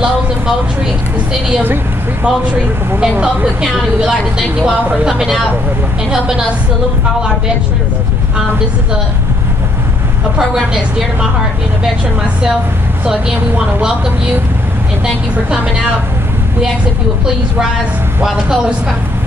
Lowe's and Moultrie, the city of Moultrie and Colquitt County. We'd like to thank you all for coming out and helping us salute all our veterans. This is a program that's dear to my heart, being a veteran myself. So again, we want to welcome you and thank you for coming out. We ask if you would please rise while the colors come.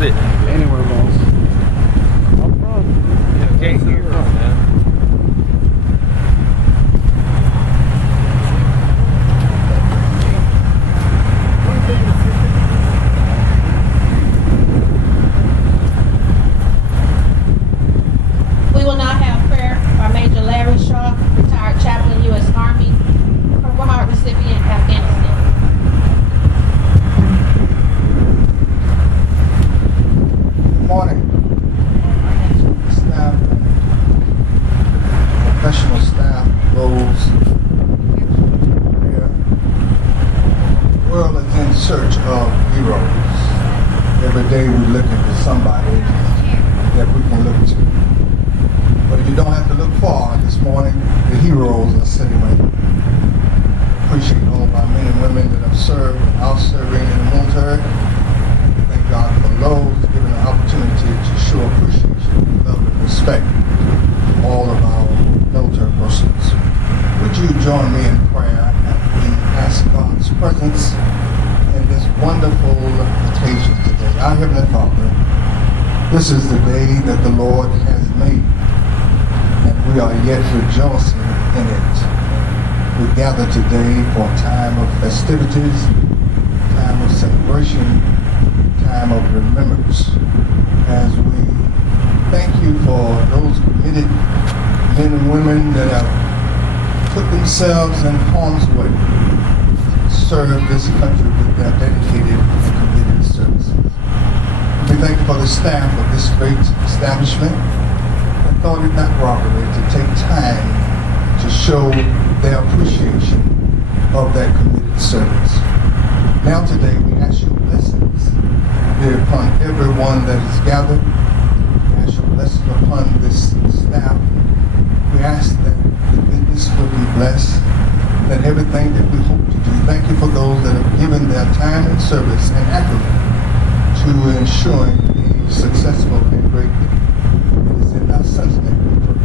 sit. Anywhere, boss. Up front. Can't hear it, man. We will now have prayer by Major Larry Shaw, retired chaplain, U.S. Army, Purple Heart recipient, Afghanistan. Good morning. Staff, professional staff, Lowe's here. The world is in search of heroes. Every day we're looking for somebody that we can look to. But you don't have to look far. This morning, the heroes are sitting right here. Appreciate all of our men and women that have served and are serving in the military. Thank God for Lowe giving the opportunity to show appreciation, love, and respect to all of our military persons. Would you join me in prayer as we ask God's presence in this wonderful occasion today? Our Heavenly Father, this is the day that the Lord has made, and we are yet rejoicing in it. We gather today for a time of festivities, time of celebration, time of remembrance, as we thank you for those committed men and women that have put themselves in harm's way to serve this country with their dedicated and committed services. We thank you for the staff of this great establishment that thought it not robbery to take time to show their appreciation of that committed service. Now today we ask your blessings be upon everyone that is gathered. We ask your blessing upon this staff. We ask that the business will be blessed, that everything that we hope to do. Thank you for those that have given their time and service and effort to ensuring a successful and great day. It is in our son's name we pray.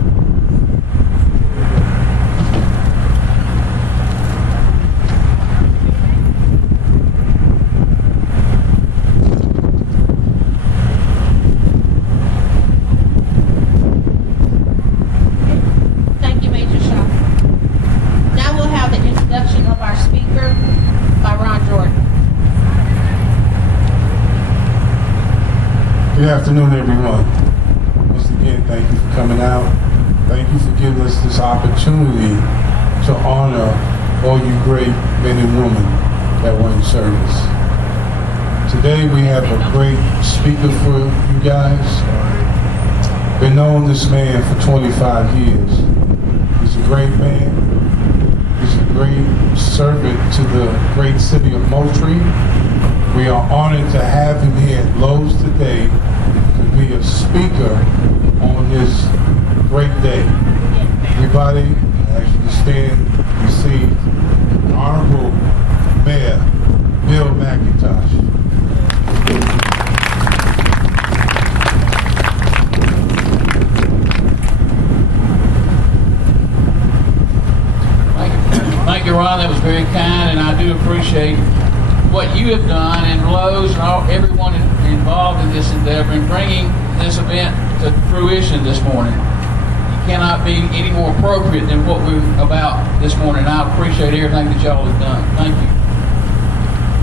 Thank you, Major Shaw. Now we'll have the introduction of our speaker by Ron Jordan. Good afternoon, everyone. Once again, thank you for coming out. Thank you for giving us this opportunity to honor all you great men and women that were in service. Today we have a great speaker for you guys. Been knowing this man for 25 years. He's a great man. He's a great servant to the great city of Moultrie. We are honored to have him here at Lowe's today to be a speaker on this great day. Everybody, actually stand and receive Honorable Mayor Bill McIntosh. Thank you, Ron. That was very kind, and I do appreciate what you have done, and Lowe's and everyone involved in this endeavor in bringing this event to fruition this morning. You cannot be any more appropriate than what we're about this morning. I appreciate everything that y'all have done. Thank you.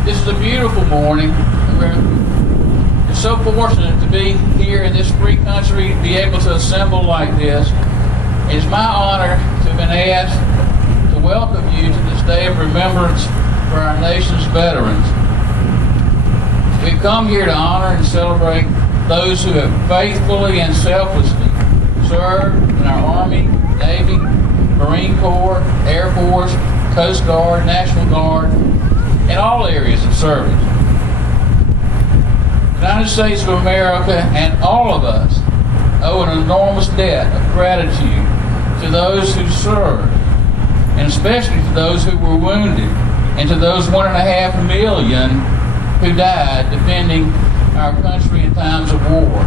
This is a beautiful morning. We're so fortunate to be here in this free country, to be able to assemble like this. It is my honor to have been asked to welcome you to this day of remembrance for our nation's veterans. We've come here to honor and celebrate those who have faithfully and selflessly served in our Army, Navy, Marine Corps, Air Force, Coast Guard, National Guard, in all areas of service. The United States of America and all of us owe an enormous debt of gratitude to those who served, and especially to those who were wounded, and to those 1.5 million who died defending our country in times of war.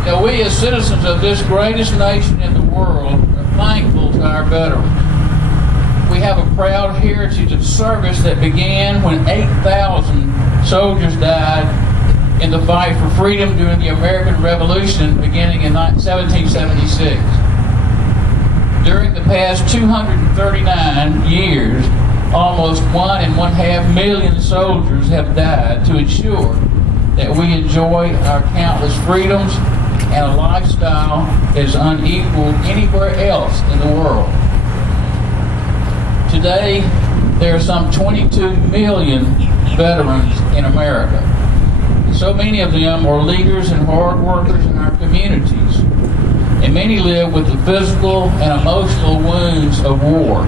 You know, we as citizens of this greatest nation in the world are thankful to our veterans. We have a proud heritage of service that began when 8,000 soldiers died in the fight for freedom during the American Revolution beginning in 1776. During the past 239 years, almost 1.5 million soldiers have died to ensure that we enjoy our countless freedoms and a lifestyle that is unequaled anywhere else in the world. Today, there are some 22 million veterans in America. So many of them are leaders and hard workers in our communities, and many live with the physical and emotional wounds of war.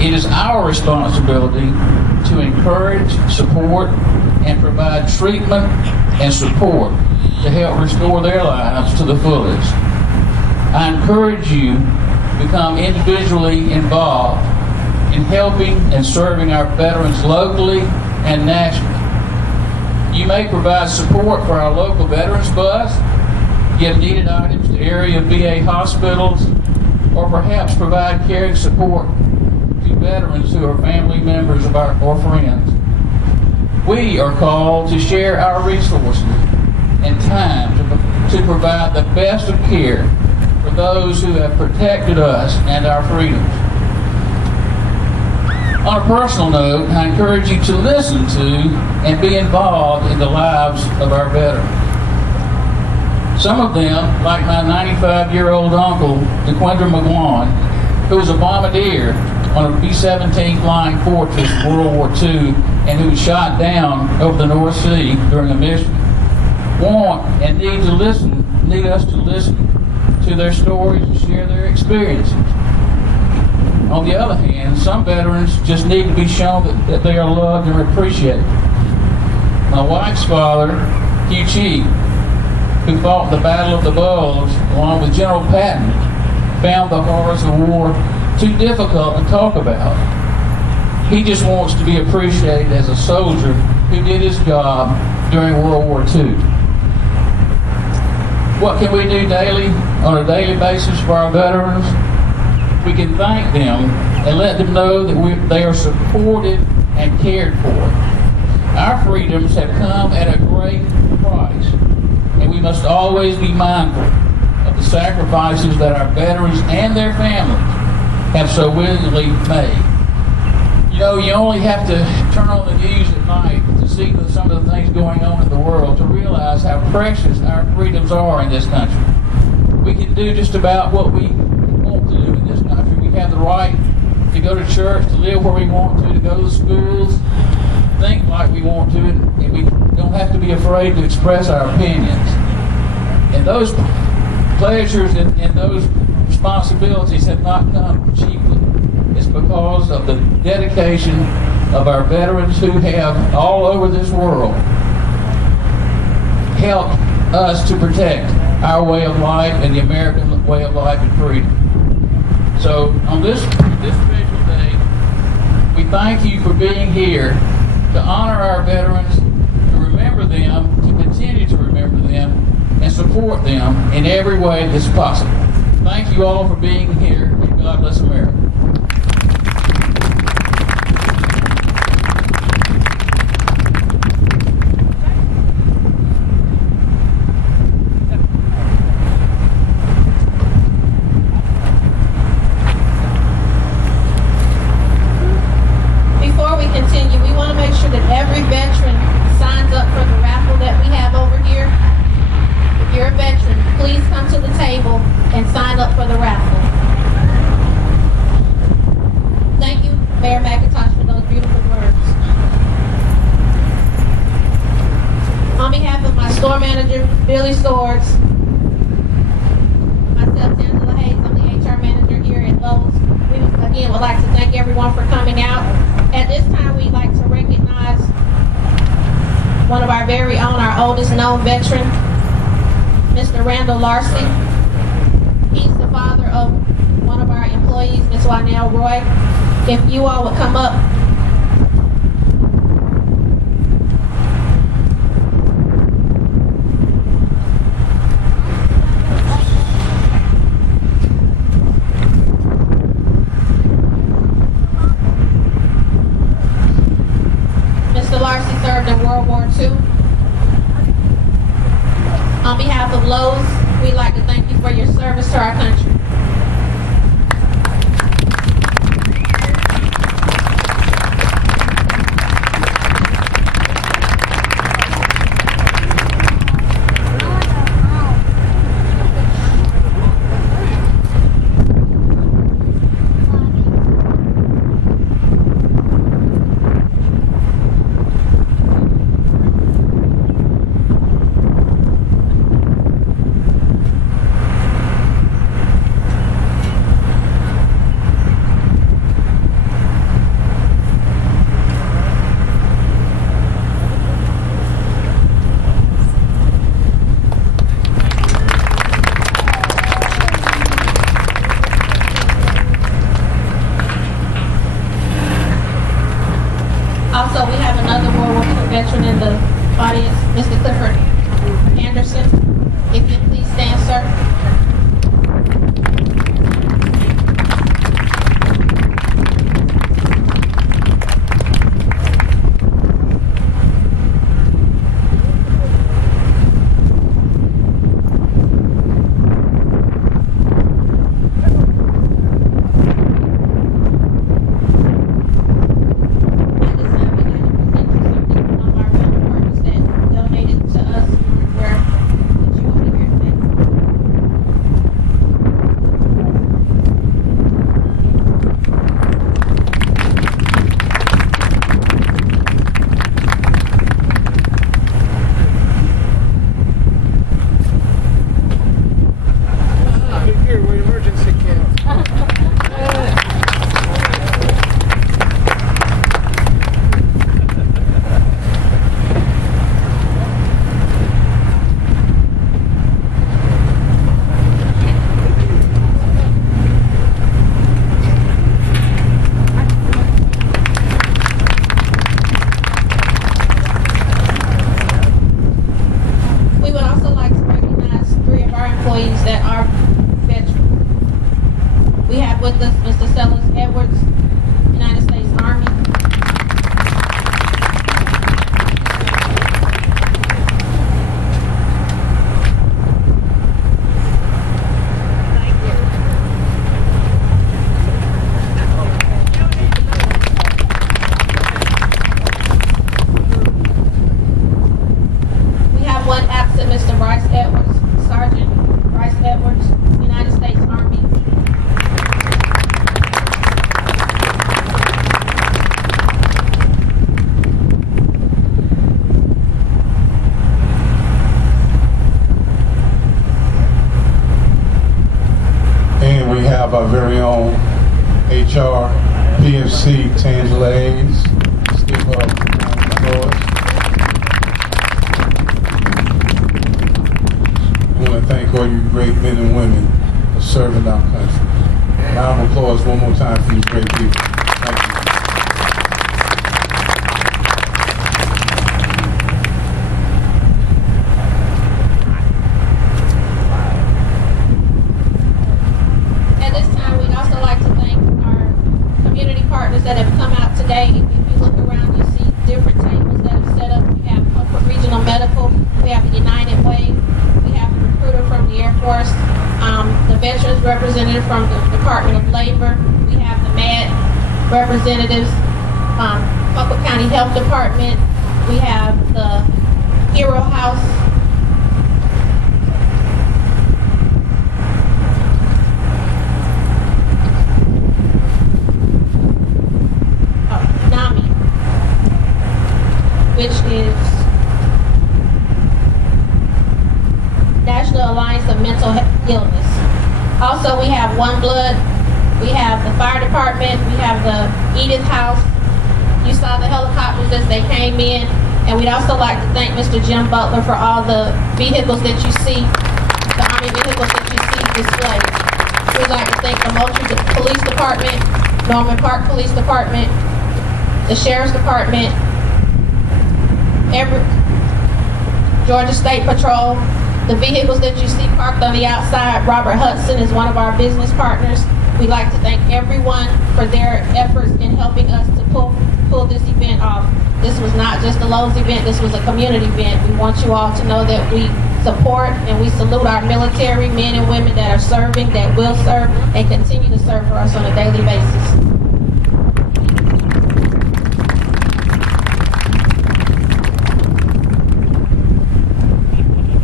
It is our responsibility to encourage, support, and provide treatment and support to help restore their lives to the fullest. I encourage you to become individually involved in helping and serving our veterans locally and nationally. You may provide support for our local veterans bus, give needed items to area VA hospitals, or perhaps provide caring support to veterans who are family members of our or friends. We are called to share our resources and time to provide the best of care for those who have protected us and our freedoms. On a personal note, I encourage you to listen to and be involved in the lives of our veterans. Some of them, like my 95-year-old uncle, DeQuindra McGuan, who was a bombardier on a B-17 Flying Fortress in World War II and who was shot down over the North Sea during a mission, want and need us to listen to their stories and share their experiences. On the other hand, some veterans just need to be shown that they are loved and appreciated. My wife's father, Hugh Chief, who fought the Battle of the Bulge along with General Patton, found the horrors of war too difficult to talk about. He just wants to be appreciated as a soldier who did his job during World War II. What can we do daily, on a daily basis for our veterans? We can thank them and let them know that they are supported and cared for. Our freedoms have come at a great price, and we must always be mindful of the sacrifices that our veterans and their families have so willingly made. You know, you only have to turn on the news at night to see some of the things going on in the world to realize how precious our freedoms are in this country. We can do just about what we want to do in this country. We have the right to go to church, to live where we want to go to schools, think like we want to, and we don't have to be afraid to express our opinions. And those pleasures and those responsibilities have not come cheaply. It's because of the dedication of our veterans who have, all over this world, helped us to protect our way of life and the American way of life and freedom. So on this special day, we thank you for being here to honor our veterans, to remember them, to continue to remember them, and support them in every way that's possible. Thank you all for being here, and God bless America. Veteran, Mr. Randall Larson. He's the father of one of our employees, Ms. Wynell Roy. If you all would come up. veteran in the audience, Mr. Clifford Anderson. If you please stand, sir. Here, with emergency kit. We would also like to recognize 3 of our employees that are veterans. We have with us Mr. Sellers Edwards, United States Army. We have one absent, Mr. Bryce Edwards, Sergeant Bryce Edwards, United States Army. And we have our very own HR PFC Tangela Hayes. Step up, round of applause. We want to thank all you great men and women for serving our country. Round of applause one more time for these great people. Thank you. At this time, we'd also like to thank our community partners that have come out today. If you look around, you see different tables that have set up. We have Comfort Regional Medical, we have the United Way, we have a recruiter from the Air Force, the veterans representative from the Department of Labor, we have the MAD representatives, Buncombe County Health Department, we have the Hero House, NAMI, which is National Alliance of Mental Illness. Also, we have One Blood, we have the fire department, we have the Edith House. You saw the helicopters as they came in, and we'd also like to thank Mr. Jim Butler for all the vehicles that you see, the Army vehicles that you see displayed. We'd like to thank the Moultrie Police Department, Norman Park Police Department, the Sheriff's Department, Georgia State Patrol, the vehicles that you see parked on the outside. Robert Hudson is one of our business partners. We'd like to thank everyone for their efforts in helping us to pull this event off. This was not just a Lowe's event, this was a community event. We want you all to know that we support and we salute our military men and women that are serving, that will serve, and continue to serve for us on a daily basis.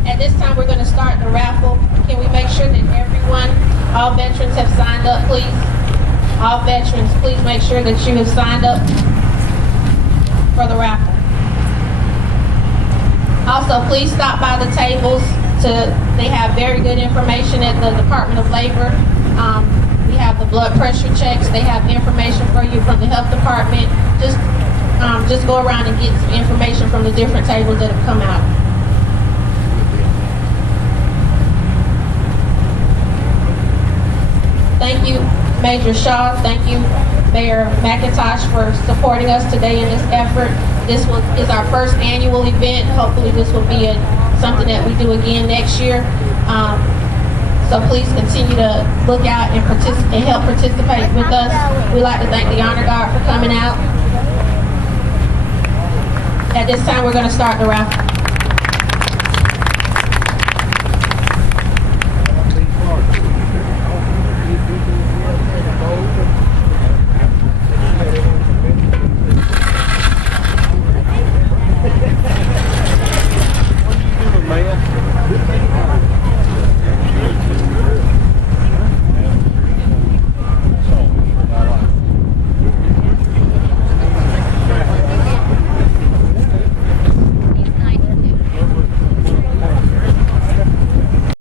At this time, we're going to start the raffle. Can we make sure that everyone, all veterans have signed up, please? All veterans, please make sure that you have signed up for the raffle. Also, please stop by the tables. They have very good information at the Department of Labor. We have the blood pressure checks. They have information for you from the health department. Just go around and get some information from the different tables that have come out. Thank you, Major Shaw. Thank you, Mayor McIntosh, for supporting us today in this effort. This is our first annual event. Hopefully this will be something that we do again next year. So please continue to look out and help participate with us. We'd like to thank the Honor Guard for coming out. At this time, we're going to start the raffle.